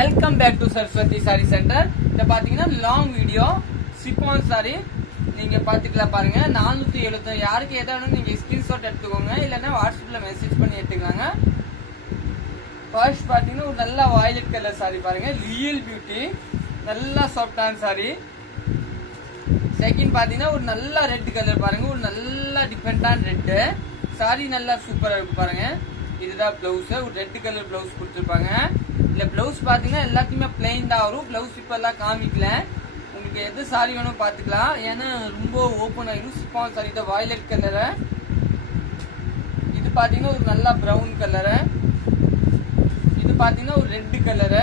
Welcome back to Saraswathi sari centre. இத பாத்தீங்கன்னா long video சிப்பான் sorry நீங்க பாத்துக்கலாம் பாருங்க. 470 யாருக்கு ஏதாவது நீங்க ஸ்கிரீன்ஷாட் எடுத்துக்கோங்க, இல்லன்னா வாட்ஸ்அப்ல மெசேஜ் பண்ணி எடுத்துக்கலாங்க. ஃபர்ஸ்ட் பாத்தீங்கன்னா ஒரு நல்ல வயலட் கலர் சாரி பாருங்க, ரியல் பியூட்டி, நல்லா சாஃப்டான சாரி. செகண்ட் பாத்தீங்கன்னா ஒரு நல்ல ரெட் கலர் பாருங்க, ஒரு நல்ல டிஃபரெண்டான ரெட் சாரி, நல்லா சூப்பரா இருக்கு பாருங்க. இதுதான் பிளவுஸ், ஒரு ரெட் கலர் பிளவுஸ் கொடுத்துருப்பாங்க. இல்ல பிளவுஸ் பாத்தீங்கன்னா எல்லாத்தையுமே பிளைன் தான் வரும். பிளவுஸ் இப்ப எல்லாம் காமிக்கல, உங்களுக்கு எது சாரி வேணும் பாத்துக்கலாம். ஏன்னா ரொம்ப ஓபன் ஆயிடும். சிப்பான் சாரி தான் வயலட் கலரு. இது பாத்தீங்கன்னா ஒரு நல்ல பிரவுன் கலரு. இது பாத்தீங்கன்னா ஒரு ரெட் கலரு.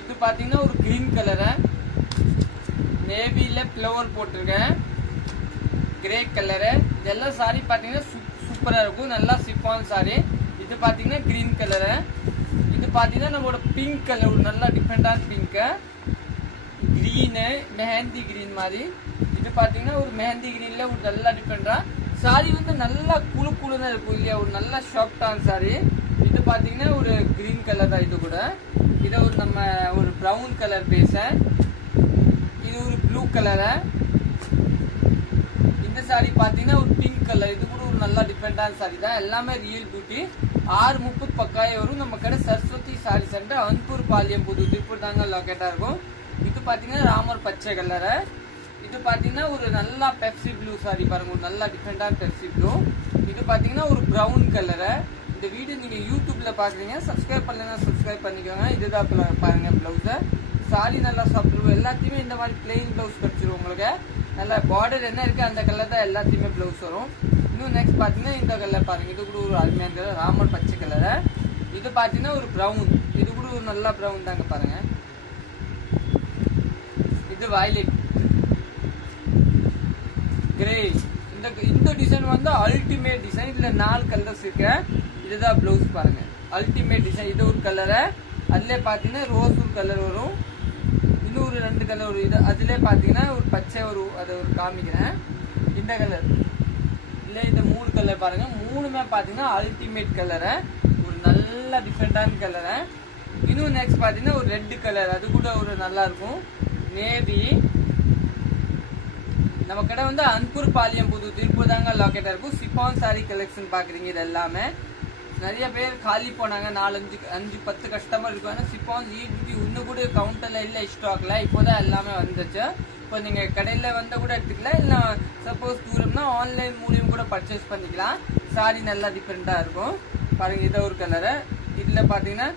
இது பாத்தீங்கன்னா ஒரு கிரீன் கலரு. நேவில ஃப்ளவர் போட்டிருக்கேன், கிரே கலரு. இதெல்லாம் சாரி பாத்தீங்கன்னா சூப்பரா இருக்கும், நல்லா சிப்பான் சாரி. இது பாத்தீங்கன்னா கிரீன் கலரு. இது பாத்தீங்கன்னா நம்மளோட பிங்க் கலர், ஒரு நல்ல டிஃபரெண்டான பிங்க், கிரீனு, மெஹந்தி கிரீன் மாதிரி. இது பாத்தீங்கன்னா ஒரு மெஹந்தி கிரீன்ல ஒரு நல்ல டிஃபரெண்டா சாரி, வந்து நல்லா குழு குழுன்னு இருக்கும் இல்லையா, ஒரு நல்ல சாஃப்டான சாரி. இது பாத்தீங்கன்னா ஒரு கிரீன் கலர் தான். இது கூட இது ஒரு நம்ம ஒரு பிரவுன் கலர் பேச, இது ஒரு ப்ளூ கலரு. இந்த சாரி பாத்தீங்கன்னா ஒரு பிங்க் கலர். இது கூட ஒரு நல்ல டிஃபரெண்டான சாரி தான். எல்லாமே ரியல் பியூட்டி. 6:30 பக்காயே வரும். நம்ம கடை சரஸ்வதி சாரி சென்டர், அன்பூர் பாளையம், புது திருப்பூர் தாங்க லொக்கேட்டா இருக்கும். இது பாத்தீங்கன்னா ராமர் பச்சை கலரு. இது பாத்தீங்கன்னா ஒரு நல்ல பெப்சி ப்ளூ சாரி பாருங்க, ஒரு நல்ல டிஃபரெண்டான பெப்சி ப்ளூ. இது பாத்தீங்கன்னா ஒரு பிரவுன் கலரு. இந்த வீடியோ நீங்க யூடியூப்ல பாக்குறீங்க, சப்ஸ்கிரைப் பண்ணலன்னா சப்ஸ்கிரைப் பண்ணிக்கோங்க. இதுதான் பாருங்க பிளவுஸ். சாரி நல்லா சாப்பிடுவோம். எல்லாத்தையுமே இந்த மாதிரி பிளெயின் பிளவுஸ் கிடைச்சிரும் உங்களுக்கு. நல்லா பார்டர் என்ன இருக்கு அந்த கலர் தான் எல்லாத்தையுமே பிளவுஸ் வரும். இன்னும் நெக்ஸ்ட் பாத்தீங்கன்னா இந்த கலர் பாருங்க, இது கூட ஒரு அருமையான கலர், ராமர் பச்சை கலரு. இது பாத்தீங்கன்னா ஒரு பிரவுன். இது கூட ஒரு நல்ல பிரவுன் தாங்க பாருங்க. இது வயலட், கிரே. இந்த டிசைன் வந்து அல்டிமேட் டிசைன். இதுல 4 கலர்ஸ் இருக்கு. இதுதான் பிளவுஸ் பாருங்க, அல்டிமேட் டிசைன். இது ஒரு கலரு. அதுல பாத்தீங்கன்னா ரோஸ் ஒரு கலர் வரும், இன்னும் ஒரு 2 கலர் வரும். இது அதுல பாத்தீங்கன்னா ஒரு பச்சை வரும், அதை ஒரு காமிக்கிறேன். இந்த கலர் இல்ல, இந்த 3 கலர் பாருங்க, 3மே பாத்தீங்கன்னா அல்டிமேட் கலரு, ஒரு நல்ல டிஃபரெண்டான கலரு. இன்னும் நெக்ஸ்ட் பாத்தீங்கன்னா ஒரு ரெட் கலர், அது கூட ஒரு நல்லா இருக்கும், நேவி. நம்ம கடை வந்து அன்பூர் பாளையம், புது திருப்பூர் தாங்க லொக்கேட்டா இருக்கும். சிப்பான் சாரி கலெக்ஷன் பாக்குறீங்க. இது எல்லாமே நிறைய பேர் காலி போனாங்க, 4-5-10 கஸ்டமர் இருக்கும். சிப்பான் இன்னும் கூட கவுண்டர்ல இல்ல, ஸ்டாக்ல இப்போதான் எல்லாமே வந்துச்சு. இப்போ நீங்க கடையில வந்தா கூட எடுத்துக்கலாம், இல்ல சப்போஸ் தூரம்னா ஆன்லைன் மூலியம் கூட பர்ச்சேஸ் பண்ணிக்கலாம். சாரி நல்லா டிஃபரெண்டா இருக்கும் பாருங்க. இத ஒரு கலரு. இதுல பாத்தீங்கன்னா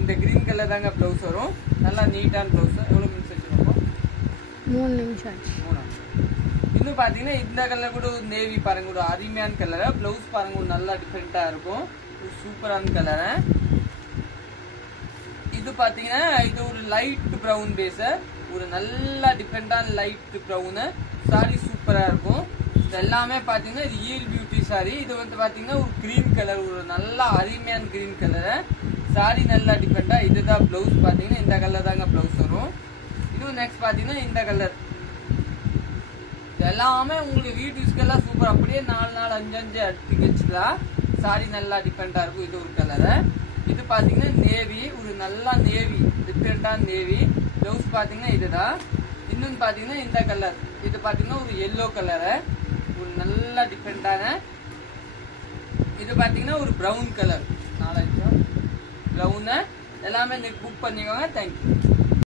இந்த கிரீன் கலர் தாங்க பிளவுஸ் வரும், நல்லா நீட்டான பிளவுஸ். எவ்வளவு மினிட்ஸ் வச்சிருக்கோம்? 3 நிமிஷம். இன்னும் பாத்தீங்கன்னா இந்த கலர் கூட ஒரு நேவி பாருங்க, ஒரு அருமையான கலரு. பிளவுஸ் பாருங்க, ஒரு நல்லா டிஃபரெண்டா இருக்கும், ஒரு சூப்பரான கலரு. இது பாத்தீங்கன்னா இது ஒரு லைட் பிரவுன் பேஸ், ஒரு நல்ல டிஃபரெண்டான லைட் பிரவுன் சாரி, சூப்பரா இருக்கும். இது எல்லாமே பாத்தீங்கன்னா ரியல் பியூட்டி சாரி. இது வந்து பாத்தீங்கன்னா ஒரு கிரீன் கலர், ஒரு நல்ல அருமையான கிரீன் கலரு சாரி, நல்லா டிஃபரெண்டா. இதுதான் பிளவுஸ் பாத்தீங்கன்னா இந்த கலர் தாங்க பிளவுஸ் வரும். இதுவும் நெக்ஸ்ட் பாத்தீங்கன்னா இந்த கலர். எல்லாமே உங்களுக்கு வீடியோஸ்க்கு எல்லாம் சூப்பர், அப்படியே 4-5 எடுத்து வச்சுக்கலாம். சாரி நல்லா டிஃபரெண்டா இருக்கும். இது ஒரு கலரு. இது பாத்தீங்கன்னா நேவி, ஒரு நல்ல நேவி, டிஃபரெண்டான நேவி. பிளவுஸ் பாத்தீங்கன்னா இதுதான். இன்னும் பாத்தீங்கன்னா இந்த கலர், இது பாத்தீங்கன்னா ஒரு எல்லோ கலரு, ஒரு நல்ல டிஃபரெண்டான. இது பாத்தீங்கன்னா ஒரு பிரவுன் கலர், 4 பிரவுன். எல்லாமே புக் பண்ணிக்கோங்க. தேங்க்யூ.